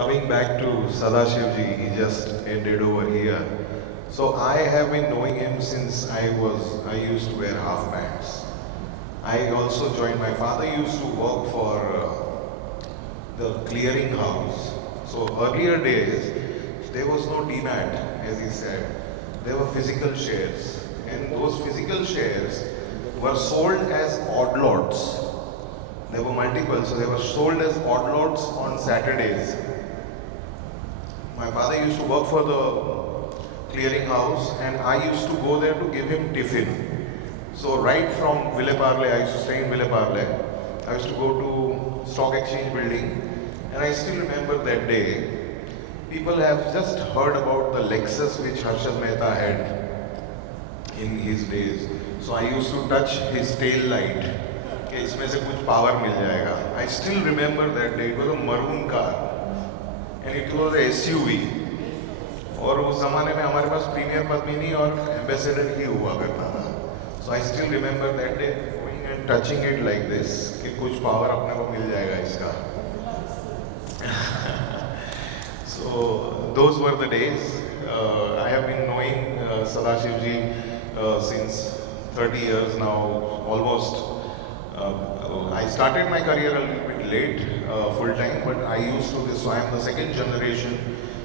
Coming back to Sadashivji, he just ended over here. So I have been knowing him since I used to wear half pants. I also joined, my father used to work for the clearing house. So earlier days, there was no demat, as he said. There were physical shares. And those physical shares were sold as odd lots. There were multiple, so they were sold as odd lots on Saturdays. My father used to work for the clearing house and I used to go there to give him tiffin. So right from Villeparle, I used to stay in Villeparle. I used to go to Stock Exchange building and I still remember that day. People have just heard about the Lexus which Harshad Mehta had in his days. So I used to touch his tail light. कि इसमें से कुछ power मिल जाएगा. I still remember that day. It was a maroon car and it was a SUV. और उस ज़माने में हमारे पास प्रीमियर पद्मिनी और एम्बेसडर ही हुआ करता था. So I still remember that day going and touching it like this कि कुछ power अपने को मिल जाएगा इसका. So those were the days. I have been knowing Sadashivji since 30 years now, almost. I started my career a little bit late, full time, but I used to this. So I am the second generation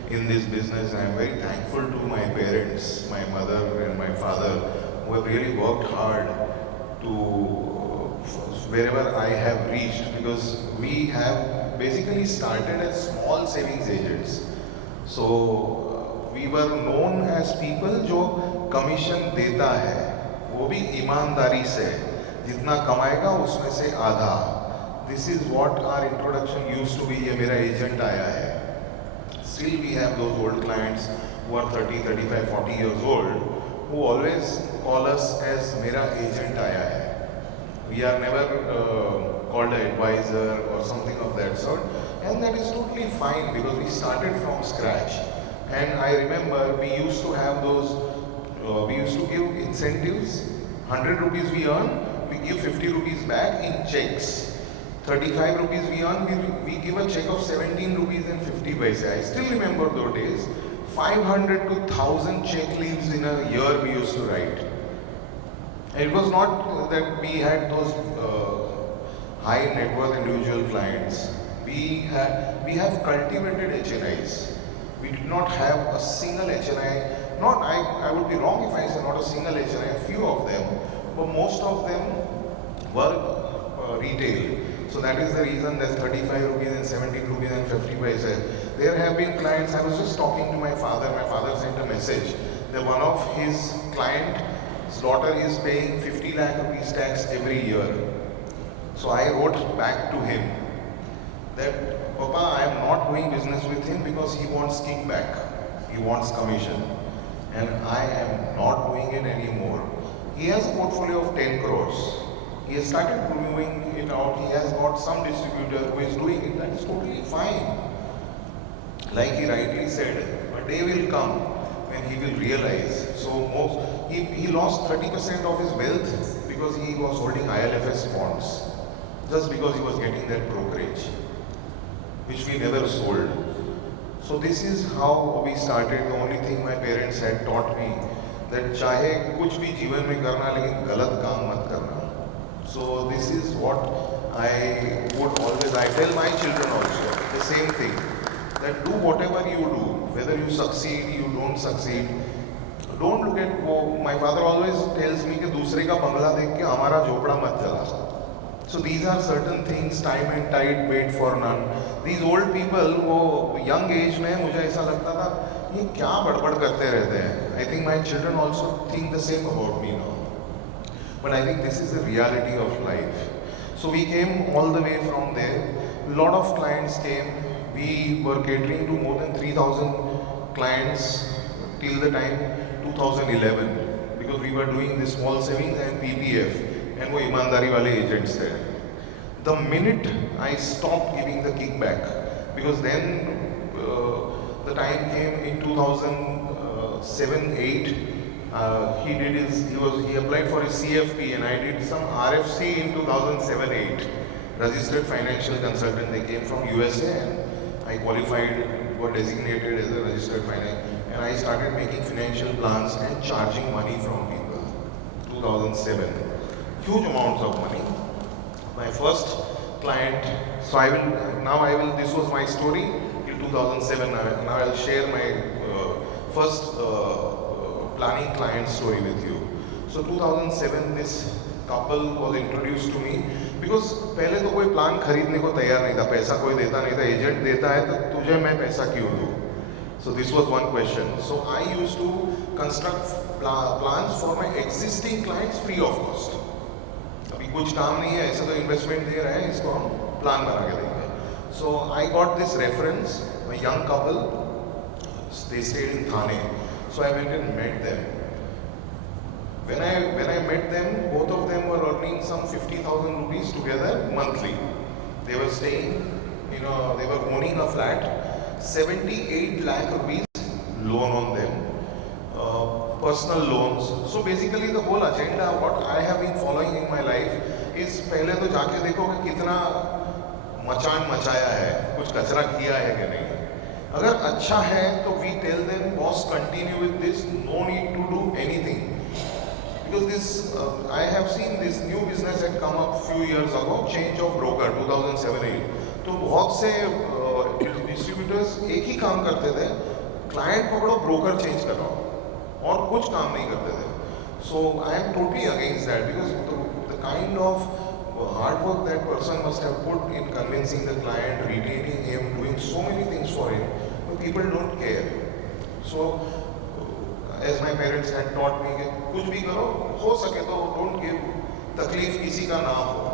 in this business. I am very thankful to my parents, my mother and my father, who have really worked hard to wherever I have reached, because we have basically started as small savings agents. So we were known as people जो commission देता है, वो भी ईमानदारी से, जितना कमाएगा उसमें से आधा. This is what our introduction used to be. ये मेरा एजेंट आया है. Still we have those old clients who are 30, 35, 40 years old who always call us as मेरा एजेंट आया है. We are never called an advisor or something of that sort, and that is totally fine because we started from scratch. And I remember we used to have those, we used to give incentives. 100 rupees we earn, we give 50 rupees back in checks. 35 rupees we earn, we give a check of 17 rupees and 50 paise. I still remember those days. 500 to 1000 check leaves in a year we used to write. It was not that we had those high net worth individual clients. We have cultivated HNIs. We did not have a single HNI. I would be wrong if I say not a single HNI, a few of them, but most of them were retail. So that is the reason there's 35 rupees and 17 rupees and 50 paise. There have been clients, I was just talking to my father sent a message that one of his client's daughter is paying 50 lakh rupees tax every year. So I wrote back to him that, Papa, I am not doing business with him because he wants kickback, he wants commission, and I am not doing it anymore. He has a portfolio of 10 crores. He has started moving it out. He has got some distributor who is doing it. That is totally fine. Like he rightly said, a day will come when he will realize. So he lost 30% of his wealth because he was holding ILFS bonds, just because he was getting that brokerage, which we never sold. So this is how we started. The only thing my parents had taught me, that चाहे कुछ भी जीवन में करना, लेकिन गलत काम मत करना. So this is what I would always, I tell my children also the same thing, that do whatever you do, whether you succeed, you don't succeed, don't look at, my father always tells me कि दूसरे का बंगला देख के हमारा झोपड़ा मत जला. So these are certain things, time and tide wait for none. These old people, वो young age में मुझे ऐसा लगता था ये क्या बड़बड़ करते रहते हैं. I think my children also think the same about me now. But I think this is the reality of life. So we came all the way from there. A lot of clients came. We were catering to more than 3,000 clients till the time 2011, because we were doing the small savings and PPF, and वो ईमानदारी वाले agents थे. The minute I stopped giving the kickback, because then the time came in 2007-8. He applied for his CFP, and I did some RFC in 2007-8. Registered financial consultant. They came from USA, and I qualified, got designated as a registered finance, and I started making financial plans and charging money from people. 2007, huge amounts of money. My first client, so this was my story till 2007. Now I'll share my first planning client story with you. So 2007, this couple was introduced to me because पहले तो कोई plan खरीदने को तैयार नहीं था, पैसा कोई देता नहीं था, एजेंट देता है तो तुझे मैं पैसा क्यों दूँ? So this was one question. So I used to construct plans for my existing clients free of cost. अभी कुछ काम नहीं है, ऐसा तो इन्वेस्टमेंट दे रहे हैं, इसको हम प्लान बना के देंगे. So I got this reference, a young couple, they stayed in Thane. So I went and met them. When I met them, both of them were earning some 50,000 rupees together monthly. They were staying, they were owning a flat, 78 lakh rupees loan on them, personal loans. So basically the whole agenda, what I have been following in my life is पहले तो जाके देखो कि कितना मचान मचाया है, कुछ कचरा किया है कि नहीं. अगर अच्छा है तो we tell them, boss, continue with this, no need to do anything. Because this, I have seen this new business had come up few years ago, change of broker, 2007-8. तो बहुत से डिस्ट्रीब्यूटर्स एक ही काम करते थे, क्लाइंट पकड़ो, broker change कराओ, और कुछ काम नहीं करते थे. So I am totally against that because the kind of hard work that person must have put in convincing the client, retaining him, doing so many things for him, but people don't care. So as my parents had taught me कि कुछ भी करो, हो सके तो don't give तकलीफ किसी का ना हो.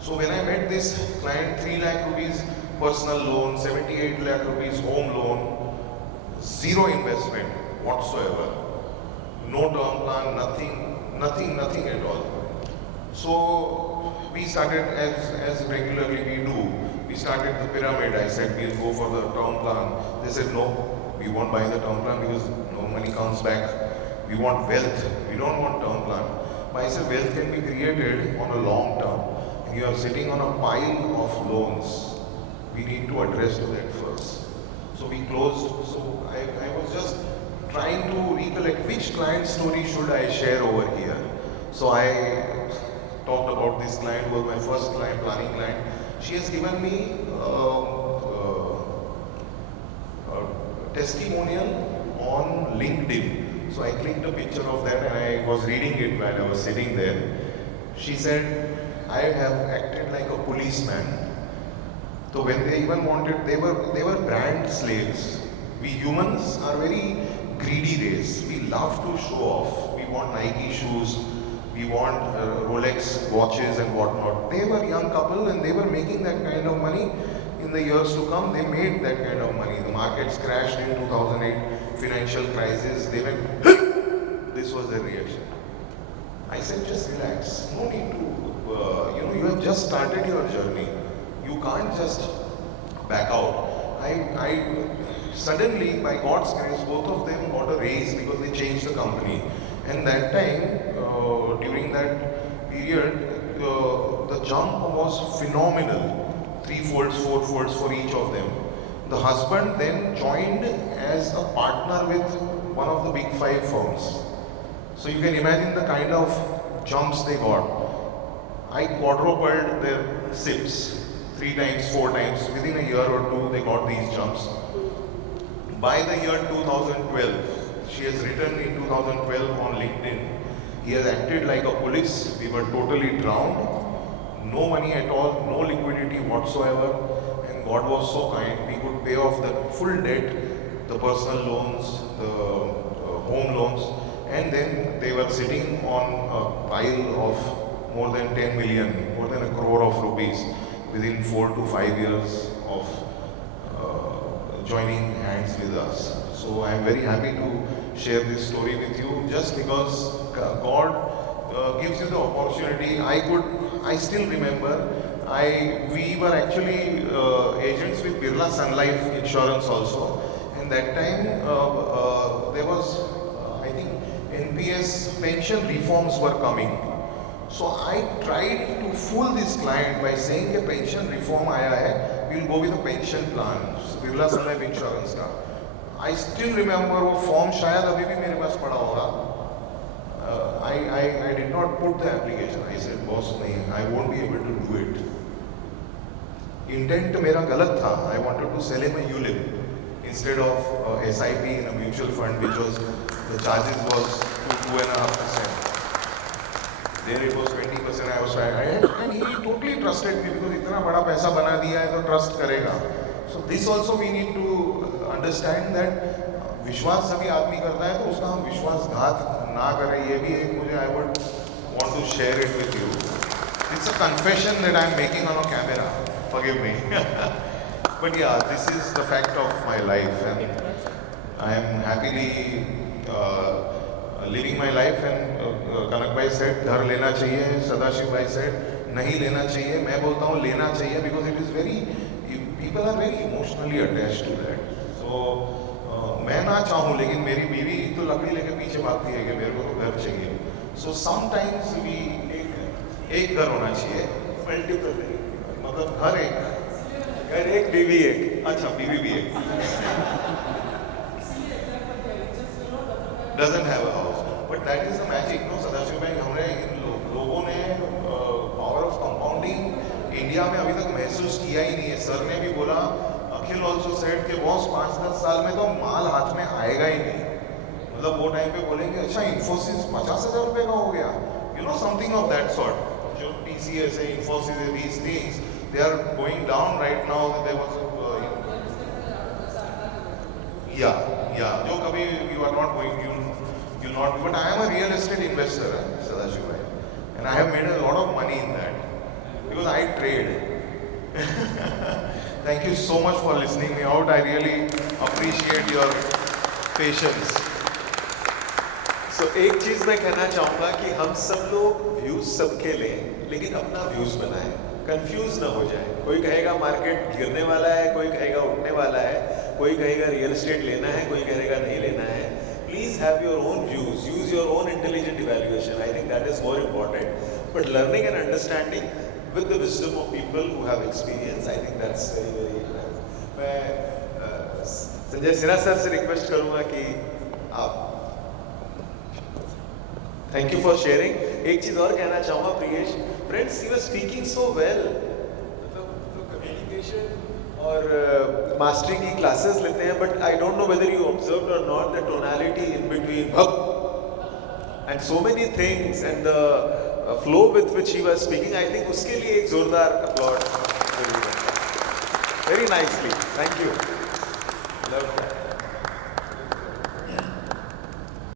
So when I met this client, 3 lakh rupees personal loan, 78 lakh rupees home loan, zero investment whatsoever, no term plan, nothing at all. So we started as regularly we do. We started the pyramid. I said we'll go for the term plan. They said no, we won't buy the term plan because no money comes back. We want wealth. We don't want term plan. But I said wealth can be created on a long term. And you are sitting on a pile of loans. We need to address to that first. So we closed. So I was just trying to recollect which client story should I share over here. So I talked about this client who was my first client, planning client. She has given me testimonial on LinkedIn. So I clicked a picture of that and I was reading it while I was sitting there. She said, I have acted like a policeman. So when they even wanted, they were brand slaves. We humans are very greedy race. We love to show off. We want Nike shoes. We want Rolex watches and whatnot. They were a young couple and they were making that kind of money. In the years to come, they made that kind of money. The markets crashed in 2008, financial crisis. They went, this was their reaction. I said, just relax. No need to, you have just started your journey. You can't just back out. Suddenly, by God's grace, both of them got a raise because they changed the company. And that time, during that period, the jump was phenomenal. 3 folds, 4 folds for each of them. The husband then joined as a partner with one of the big 5 firms. So you can imagine the kind of jumps they got. I quadrupled their SIPs 3 times, 4 times. Within a year or two, they got these jumps. By the year 2012, she has written in 2012 on LinkedIn, he has acted like a police. We were totally drowned. No money at all, no liquidity whatsoever, and God was so kind, we could pay off the full debt, the personal loans, the home loans, and then they were sitting on a pile of more than 10 million, more than a crore of rupees within 4 to 5 years of joining hands with us. So I am very happy to share this story with you just because God gives you the opportunity. I still remember, we were actually agents with Birla Sun Life Insurance also, and that time there was, I think, NPS pension reforms were coming. So I tried to fool this client by saying कि pension reform आया है, we'll go with a pension plan, Birla sun life insurance का. I still remember वो form शायद अभी भी मेरे पास पड़ा होगा. I did not put the application. I said, boss, नहीं, I won't be able to do it. Intent मेरा गलत था. I wanted to sell him a ULIP instead of SIP in a mutual fund, which was, the charges was 2.5%. There it was 20%. I was trying, and he totally trusted me because इतना बड़ा पैसा बना दिया है तो trust करेगा. So this also we need to understand that विश्वास सभी आदमी करता है तो उसका हम विश्वासघात ना करें. ये भी एक मुझे I would want to share it with you. It's a confession that I'm making on a camera. Forgive me. But yeah, this is the fact of my life, and I am happily living my life. And कनक भाई said घर लेना चाहिए, सदाशिव भाई said नहीं लेना चाहिए. मैं बोलता हूँ लेना चाहिए because it is very, people are very emotionally attached to that. So मैं ना चाहूँ लेकिन मेरी बीवी तो लकड़ी लेके पीछे भागती है कि मेरे को तो घर चाहिए. So sometimes we एक घर होना चाहिए, multiple नहीं, मतलब घर एक बीवी एक. अच्छा, बीवी भी एक. Doesn't have a house, but that is the magic, no Sadashiv भाई. हमने इन लोगों ने power of compounding इंडिया में अभी तक महसूस किया ही नहीं है. सर ने भी बोला, अखिल ऑल्सो सेड कि बॉस 5-10 साल में तो माल हाथ में आएगा ही नहीं. मतलब वो टाइम पे बोलेंगे अच्छा इन्फोसिस 50,000 रुपए का हो गया, you know, something of that sort. जो TCS है, इन्फोसिस है, these things they are going down right now. There was yeah, जो कभी you are not going, you'll not. But I am a real estate investor, Sadashiv bhai, and I have made a lot of money in that because I trade. Thank you so much for listening me out. I really appreciate your patience. So एक चीज मैं कहना चाहूँगा कि हम सब लोग views सबके लें, लेकिन अपना व्यूज बनाएं, कंफ्यूज ना हो जाए. कोई कहेगा मार्केट गिरने वाला है, कोई कहेगा उठने वाला है, कोई कहेगा रियल एस्टेट लेना है, कोई कहेगा नहीं लेना है. Please have your own views, use your own intelligent evaluation. I think that is more important. But learning and understanding with the wisdom of people who have experience, I think that's very, very important. मैं Sanjay Sinha sir से request करूँगा कि आप, thank you for sharing. एक चीज और कहना चाहूँगा Priyesh, friends, you are speaking so well. मतलब कम्युनिकेशन और मास्टरी की क्लासेस लेते हैं, but I don't know whether you observed or not the tonality in between and so many things and the flow with which he was speaking. I think उसके लिए एक जोरदार applaud. Very nicely, thank you.